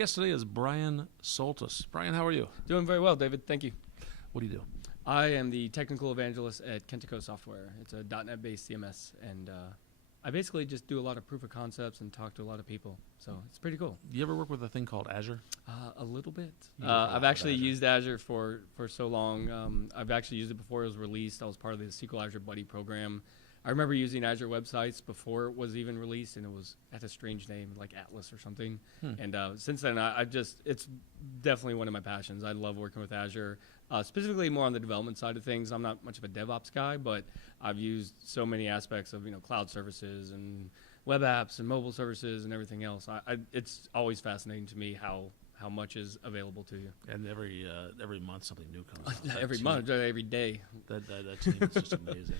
guest today is Bryan Soltis. Bryan, how are you? Doing very well, David. Thank you. What do you do? I am the technical evangelist at Kentico Software. It's a .NET-based CMS, and I basically just do a lot of proof of concepts and talk to a lot of people. So it's pretty cool. You ever work with a thing called Azure? A little bit. I've actually used Azure for so long. I've actually used it before it was released. I was part of the SQL Azure Buddy program. I remember using Azure websites before it was even released, and it was at a strange name like Atlas or something. And since then, it's definitely one of my passions. I love working with Azure, specifically more on the development side of things. I'm not much of a DevOps guy, but I've used so many aspects of cloud services and web apps and mobile services and everything else. It's always fascinating to me how much is available to you. And every month something new comes out. Every month, every day. That team is just amazing.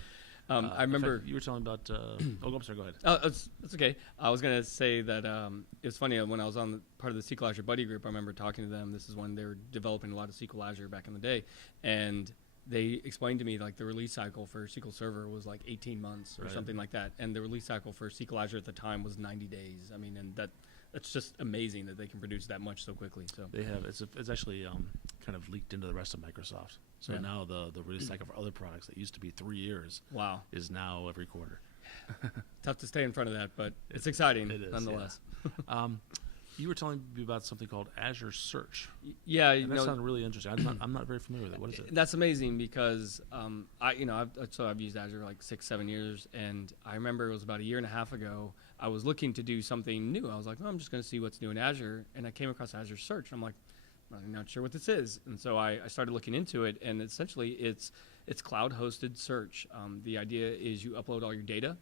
I remember fact, you were telling about. I'm sorry. Go ahead. It's okay. I was going to say that it was funny when I was on part of the SQL Azure Buddy group. I remember talking to them. This is when they were developing a lot of SQL Azure back in the day, and they explained to me like the release cycle for SQL Server was like 18 months or something like that, and the release cycle for SQL Azure at the time was 90 days. I mean, and that's just amazing that they can produce that much so quickly. So they have. It's actually kind of leaked into the rest of Microsoft. So now the release cycle for other products that used to be 3 years is now every quarter. Tough to stay in front of that, but it's exciting nonetheless. Yeah. You were telling me about something called Azure Search. Yeah, and that sounded really interesting. I'm not very familiar with it. What is it? That's amazing because I've used Azure like 6-7 years, and I remember it was about a year and a half ago. I was looking to do something new. I was like, I'm just going to see what's new in Azure, and I came across Azure Search, and I'm like, I'm not sure what this is. And so I started looking into it, and essentially it's cloud-hosted search. The idea is you upload all your data,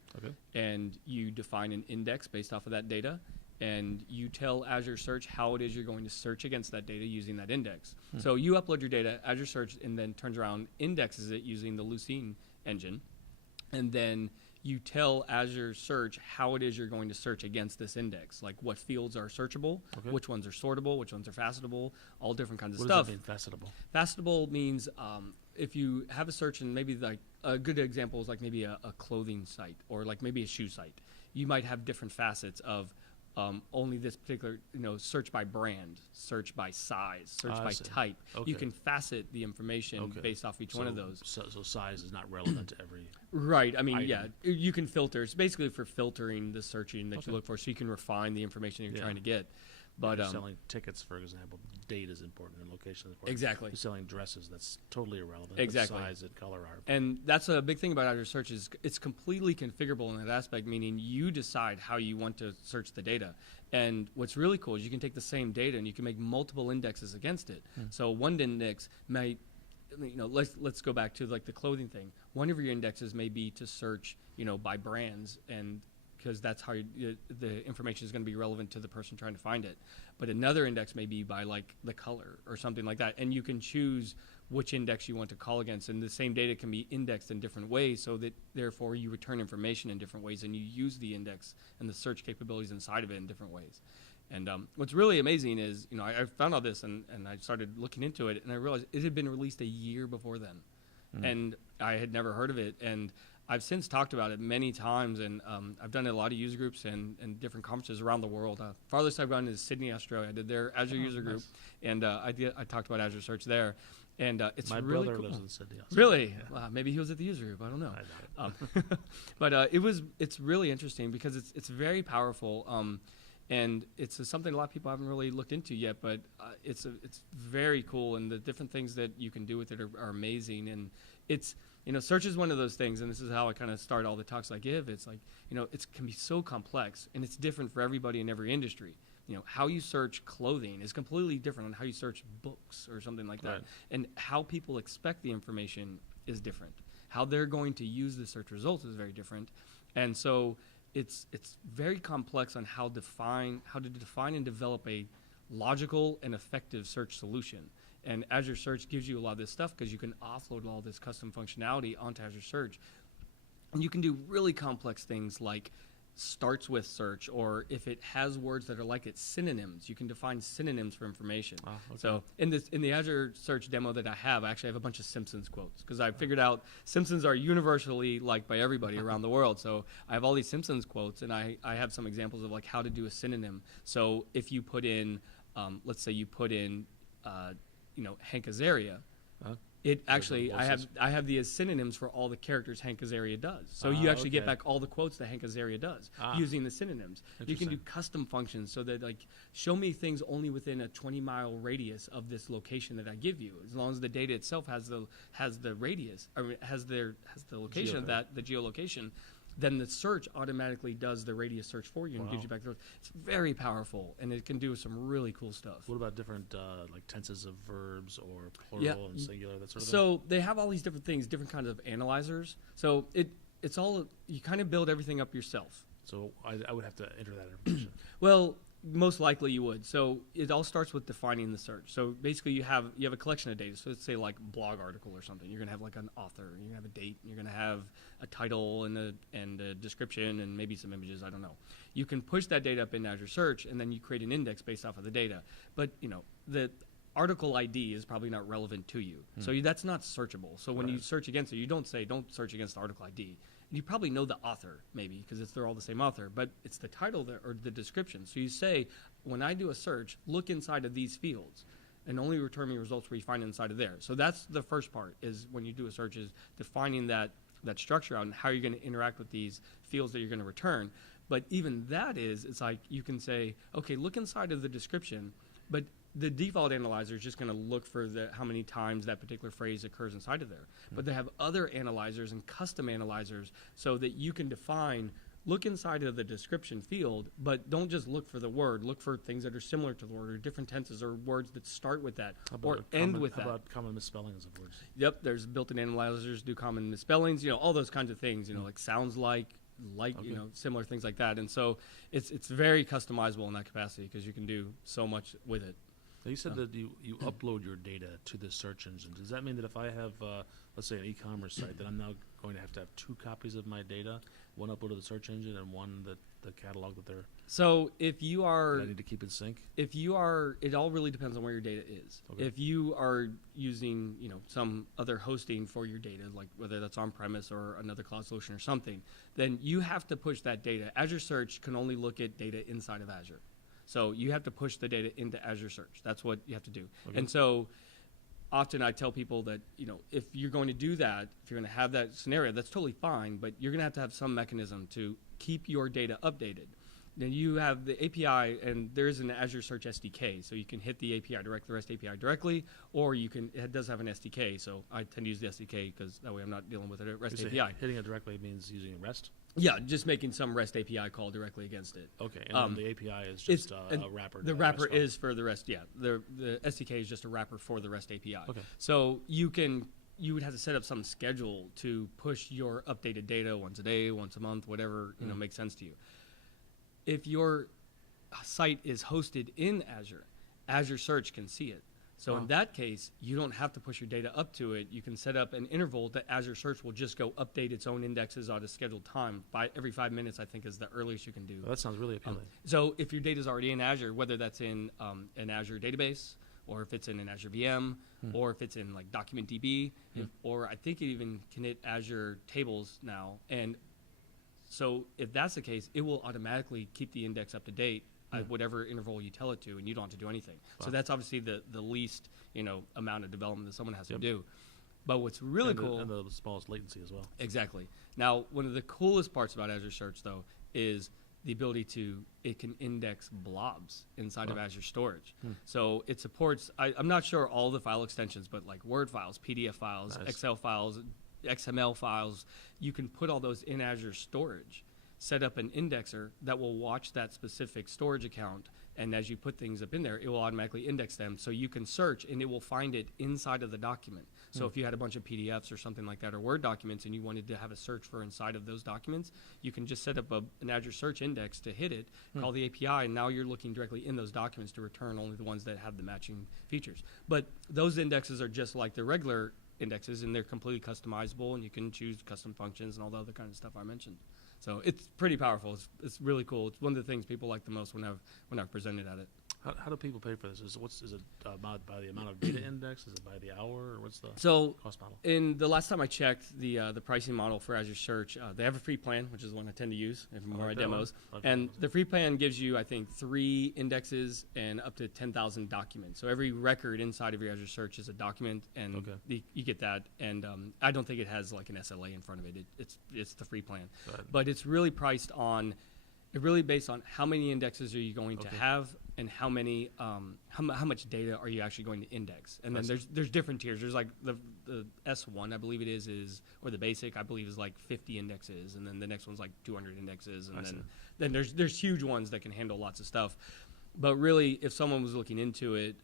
and you define an index based off of that data, and you tell Azure Search how it is you're going to search against that data using that index. So you upload your data, Azure Search, and then turns around, indexes it using the Lucene engine, and then you tell Azure Search how it is you're going to search against this index, like what fields are searchable, which ones are sortable, which ones are facetable, all different kinds of stuff. What does that mean, facetable? Facetable means if you have a search, and maybe like a good example is like maybe a clothing site or like maybe a shoe site. You might have different facets of only this particular, search by brand, search by size, search by type. You can facet the information based off each one of those. So size is not relevant to every. Right. I mean, you can filter. It's basically for filtering the searching that you look for, so you can refine the information you're trying to get. But you're selling tickets, for example, date is important and location is important. Exactly. You're selling dresses, that's totally irrelevant. Exactly. Size and color are. And that's a big thing about Azure Search is it's completely configurable in that aspect, meaning you decide how you want to search the data. And what's really cool is you can take the same data and you can make multiple indexes against it. So one index might, let's go back to like the clothing thing. One of your indexes may be to search, by brands, and because that's how the information is going to be relevant to the person trying to find it. But another index may be by like the color or something like that. And you can choose which index you want to call against. And the same data can be indexed in different ways, so that therefore you return information in different ways and you use the index and the search capabilities inside of it in different ways. And what's really amazing is, I found out this and I started looking into it, and I realized it had been released a year before then. And I had never heard of it. And I've since talked about it many times, and I've done a lot of user groups and different conferences around the world. Farthest I've gone is Sydney, Australia. I did their Azure user group, and I talked about Azure Search there. And it's My really brother cool. lives in Sydney. Australia. Really? Maybe he was at the user group. I don't know. I doubt it. But it's really interesting because it's very powerful. And it's something a lot of people haven't really looked into yet, but it's very cool, and the different things that you can do with it are amazing. And it's, search is one of those things, and this is how I kind of start all the talks I give. It's like, it can be so complex, and it's different for everybody in every industry. How you search clothing is completely different than how you search books or something like that. And how people expect the information is different. How they're going to use the search results is very different. And so it's very complex on how to define and develop a logical and effective search solution. And Azure Search gives you a lot of this stuff because you can offload all this custom functionality onto Azure Search. And you can do really complex things like starts with search, or if it has words that are like its synonyms, you can define synonyms for information. So in the Azure Search demo that I actually have a bunch of Simpsons quotes, because I figured out Simpsons are universally liked by everybody around the world. So I have all these Simpsons quotes, and I have some examples of like how to do a synonym. So if you put in let's say you put in, Hank Azaria. It actually, I have the synonyms for all the characters Hank Azaria does. So you actually get back all the quotes that Hank Azaria does using the synonyms. You can do custom functions so that, like, show me things only within a 20-mile radius of this location that I give you. As long as the data itself has the radius, or has the location of that, the geolocation, then the search automatically does the radius search for you and gives you back the. It's very powerful, and it can do some really cool stuff. What about different like tenses of verbs or plural and singular, that sort of thing? So they have all these different things, different kinds of analyzers. So it's all, you kind of build everything up yourself. So I would have to enter that information. Well, most likely you would. So it all starts with defining the search. So basically you have a collection of data. So let's say like blog article or something. You're going to have like an author, you're going to have a date, you're going to have a title and a description and maybe some images, I don't know. You can push that data up in Azure Search, and then you create an index based off of the data. But, the article ID is probably not relevant to you. So that's not searchable. So when you search against it, you don't search against the article ID. You probably know the author, maybe, because they're all the same author, but it's the title or the description. So you say, when I do a search, look inside of these fields, and only return me results where you find inside of there. So that's the first part, is when you do a search, is defining that structure out and how you're going to interact with these fields that you're going to return. But even that it's like you can say, okay, look inside of the description, but the default analyzer is just going to look for how many times that particular phrase occurs inside of there. But they have other analyzers and custom analyzers so that you can define, look inside of the description field, but don't just look for the word. Look for things that are similar to the word, or different tenses, or words that start with that or end with that. How about common misspellings of words? Yep, there's built-in analyzers do common misspellings, all those kinds of things, like sounds like, similar things like that. And so it's very customizable in that capacity because you can do so much with it. Now you said that you upload your data to the search engine. Does that mean that if I have, let's say, an e-commerce site, that I'm now going to have two copies of my data, one uploaded to the search engine and one the catalog that they're... So if you are... I need to keep in sync? If you are... It all really depends on where your data is. Okay. If you are using, some other hosting for your data, like whether that's on-premise or another cloud solution or something, then you have to push that data. Azure Search can only look at data inside of Azure. So you have to push the data into Azure Search. That's what you have to do. Okay. And so often I tell people that, if you're going to do that, if you're going to have that scenario, that's totally fine, but you're going to have some mechanism to keep your data updated. Then you have the API, and there's an Azure Search SDK, so you can hit the API the REST API directly, or it does have an SDK, so I tend to use the SDK because that way I'm not dealing with a REST API. Hitting it directly means using REST? Yeah, just making some REST API call directly against it. Okay, and then the API is just a wrapper. The wrapper is for the REST, yeah. The SDK is just a wrapper for the REST API. Okay. So you would have to set up some schedule to push your updated data once a day, once a month, whatever makes sense to you. If your site is hosted in Azure, Azure Search can see it. So in that case, you don't have to push your data up to it. You can set up an interval that Azure Search will just go update its own indexes on a scheduled time. Every 5 minutes, I think, is the earliest you can do. Well, that sounds really appealing. So if your data is already in Azure, whether that's in an Azure database, or if it's in an Azure VM, or if it's in like DocumentDB, or I think it even can hit Azure Tables now. And so if that's the case, it will automatically keep the index up to date at whatever interval you tell it to, and you don't have to do anything. Wow. So that's obviously the least amount of development that someone has to do. But what's really cool, and the smallest latency as well. Exactly. Now, one of the coolest parts about Azure Search though is the ability it can index blobs inside of Azure Storage. So it supports, I'm not sure all the file extensions, but like Word files, PDF files, Excel files, XML files, you can put all those in Azure Storage, set up an indexer that will watch that specific storage account, and as you put things up in there, it will automatically index them, so you can search and it will find it inside of the document. So if you had a bunch of PDFs or something like that, or Word documents, and you wanted to have a search for inside of those documents, you can just set up an Azure Search index to hit it, call the API, and now you're looking directly in those documents to return only the ones that have the matching features. But those indexes are just like the regular indexes, and they're completely customizable, and you can choose custom functions and all the other kind of stuff I mentioned. So it's pretty powerful. It's really cool. It's one of the things people like the most when I've presented at it. How do people pay for this? Is it about by the amount of data index? Is it by the hour, or what's the So cost model? in the last time I checked the pricing model for Azure Search, they have a free plan, which is the one I tend to use in more of my demos. And the free plan gives you, I think, 3 indexes and up to 10,000 documents. So every record inside of your Azure Search is a document, and you get that. And I don't think it has like an SLA in front of it. It's the free plan, but it's really priced on. It really based on how many indexes are you going to have, and how many how much data are you actually going to index. And then there's different tiers. There's like the S1, I believe it is, or the basic, I believe, is like 50 indexes, and then the next one's like 200 indexes, and then there's huge ones that can handle lots of stuff. But really, if someone was looking into it,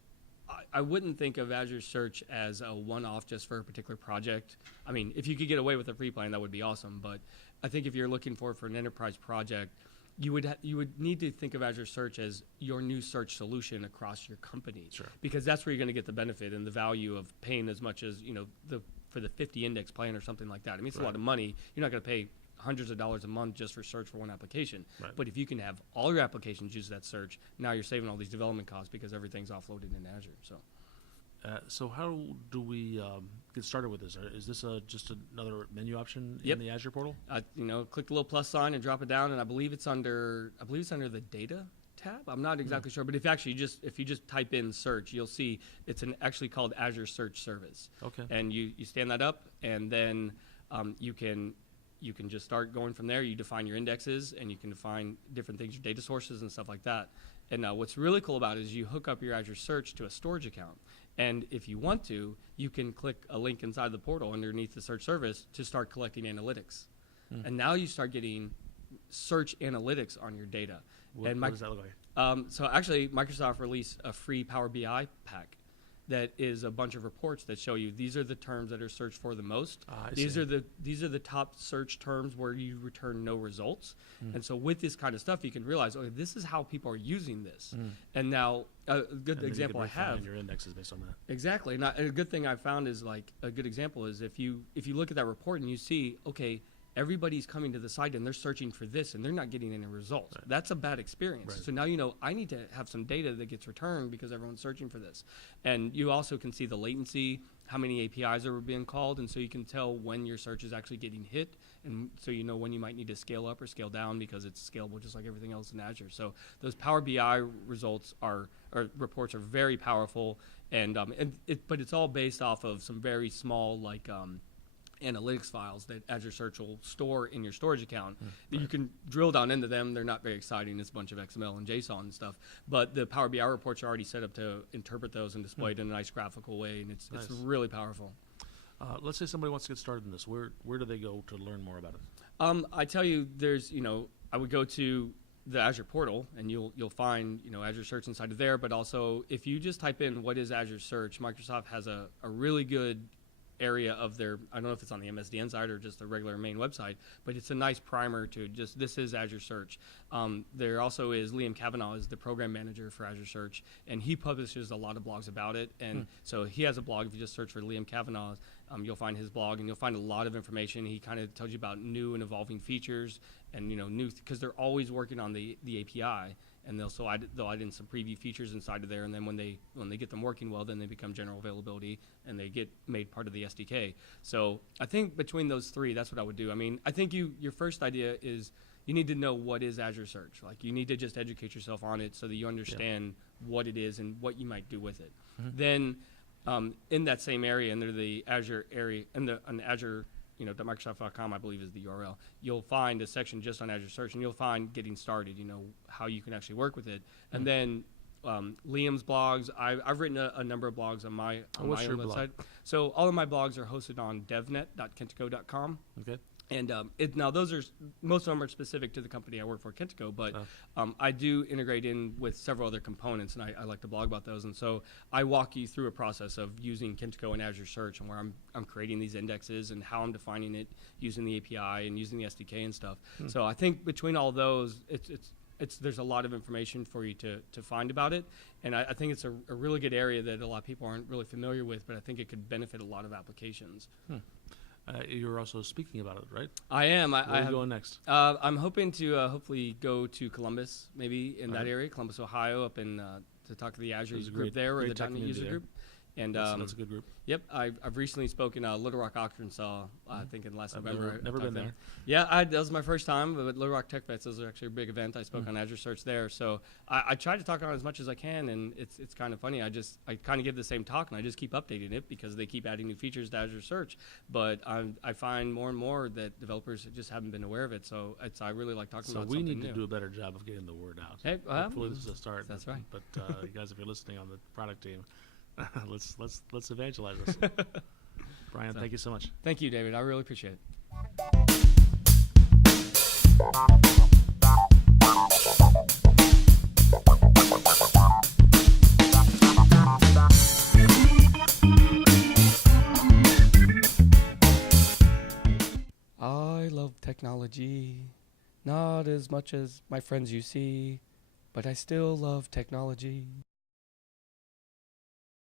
I wouldn't think of Azure Search as a one-off just for a particular project. I mean, if you could get away with a free plan, that would be awesome. But I think if you're looking for an enterprise project, you would need to think of Azure Search as your new search solution across your company, because that's where you're going to get the benefit and the value of paying as much as for the 50 index plan or something like that. I mean, it's a lot of money. You're not going to pay hundreds of dollars a month just for search for one application. But if you can have all your applications use that search, now you're saving all these development costs because everything's offloaded in Azure. So how do we get started with this? Is this just another menu option in the Azure portal? Click the little plus sign and drop it down, and I believe it's under the data tab. I'm not exactly sure, but if you just type in search, you'll see it's actually called Azure Search Service. Okay. And you stand that up, and then you can just start going from there. You define your indexes, and you can define different things, your data sources and stuff like that. And what's really cool about it is you hook up your Azure Search to a storage account. And if you want to, you can click a link inside the portal underneath the search service to start collecting analytics. And now you start getting search analytics on your data. What does that look like? So actually, Microsoft released a free Power BI pack that is a bunch of reports that show you these are the terms that are searched for the most. These are the top search terms where you return no results. And so with this kind of stuff, you can realize, oh, this is how people are using this. And now a good example I have. Your indexes based on that. Exactly. And a good thing I found is like a good example is if you look at that report and you see, okay, everybody's coming to the site and they're searching for this and they're not getting any results. That's a bad experience. So now I need to have some data that gets returned because everyone's searching for this. And you also can see the latency, how many APIs are being called, and so you can tell when your search is actually getting hit, and so you know when you might need to scale up or scale down because it's scalable just like everything else in Azure. So those Power BI results or reports are very powerful, but it's all based off of some very small analytics files that Azure Search will store in your storage account. You can drill down into them. They're not very exciting. It's a bunch of XML and JSON and stuff. But the Power BI reports are already set up to interpret those and display it in a nice graphical way, and it's really powerful. Let's say somebody wants to get started in this. Where do they go to learn more about it? I tell you, I would go to the Azure portal, and you'll find Azure Search inside of there. But also, if you just type in what is Azure Search, Microsoft has a really good area of their, I don't know if it's on the MSDN side or just the regular main website, but it's a nice primer to just, this is Azure Search. There also is Liam Kavanaugh is the program manager for Azure Search, and he publishes a lot of blogs about it. And so he has a blog. If you just search for Liam Kavanaugh, you'll find his blog, and you'll find a lot of information. He kind of tells you about new and evolving features and new, because they're always working on the API. And they'll add in some preview features inside of there, and then when they get them working well, then they become general availability and they get made part of the SDK. So I think between those three, that's what I would do. I mean, I think your first idea is you need to know what is Azure Search. Like, you need to just educate yourself on it so that you understand what it is and what you might do with it. Then in that same area, under the Azure area, on Azure, .microsoft.com, I believe is the URL, you'll find a section just on Azure Search, and you'll find getting started, how you can actually work with it. And then Liam's blogs, I've written a number of blogs on my own website. So all of my blogs are hosted on devnet.kentico.com. Okay. And now those are, most of them are specific to the company I work for, Kentico, but I do integrate in with several other components, and I like to blog about those. And so I walk you through a process of using Kentico and Azure Search, and where I'm creating these indexes and how I'm defining it using the API and using the SDK and stuff. So I think between all those, there's a lot of information for you to find about it, and I think it's a really good area that a lot of people aren't really familiar with, but I think it could benefit a lot of applications. You're also speaking about it, right? I am. Where are you going next? I'm hoping to hopefully go to Columbus, maybe in that area, Columbus, Ohio, up in to talk to the Azure There's a group great- there, or great the tech .NET community user there. group. And That's a good group. yep, I've recently spoken Little Rock, Arkansas. I think in last I've November. never I been talked there. Yeah, that was my first time. But Little Rock Tech Fest is actually a big event. I spoke Mm. on Azure Search there, so I try to talk on it as much as I can. And it's kind of funny. I kind of give the same talk, and I just keep updating it because they keep adding new features to Azure Search. But I find more and more that developers just haven't been aware of it. So I really like talking So about we something need to new. do a better job of getting the word out. Hey, Hopefully this is a start. that's right. But you guys, if you're listening on the product team, let's evangelize this. Bryan, So- thank you so much. Thank you, David. I really appreciate it. I love technology, not as much as my friends you see, but I still love technology.